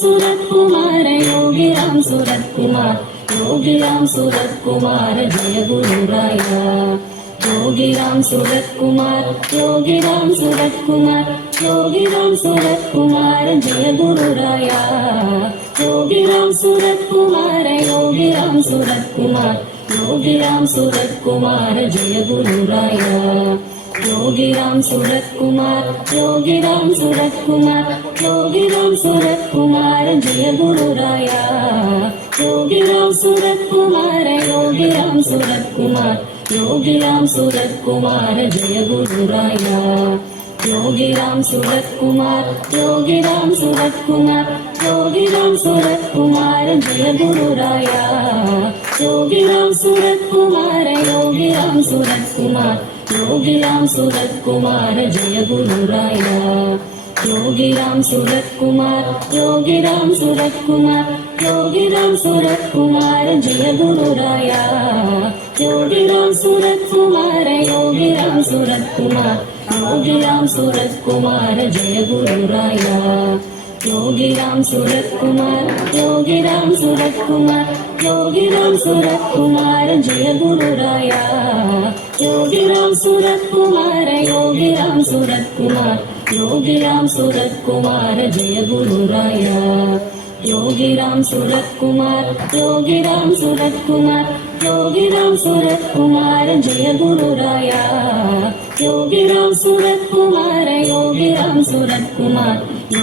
सूर कुमा योगीर सूरत् कुमा योगीर सूर कुमार जय गुरुरायागीरम् सूर कुमाोगीर सूर कुमाोगीरम् सूर कुमार जय गुरुरायागीर सूर कुमारोगीर सूर कुमाोगीर सूर कुमार जय गुरुराया योगिराम सूरत् कुमार योगिराम सूरत् कुमार योगिराम र कुमार जय गुरुरायाोगीर कुमार योगिराम सूरत् कुमार योगिराम सूरत् कुमार जय कुमार योगिराम कुमाोगीर कुमार योगिराम सूरत् कुमार जय गुरु राया योगिराम सूरत् कुमार योगिराम रा कुमार योगिराम सुरत कुमार जय गुरु राया सुरत कुमार योगिराम सुरत कुमार योगिराम सुरत कुमार जय गुरुयाोगीर सूरत् कुमा योगी रा सूर कुमा योगी रा सूर कुमार जय योगिराम सुरत कुमार योगिराम सुरत कुमार योगिराम सुरत कुमार जय गुरुया योगिराम रा सूर कुमार योगिराम रा सूर कुमार योगी राम सूर कुमार जय गुरु राया योगी र सूर कुमार योगी सूरत कुमार कुमारगी राम कुमार जय गुरु राया योगी राम कुमार योगी राम सूर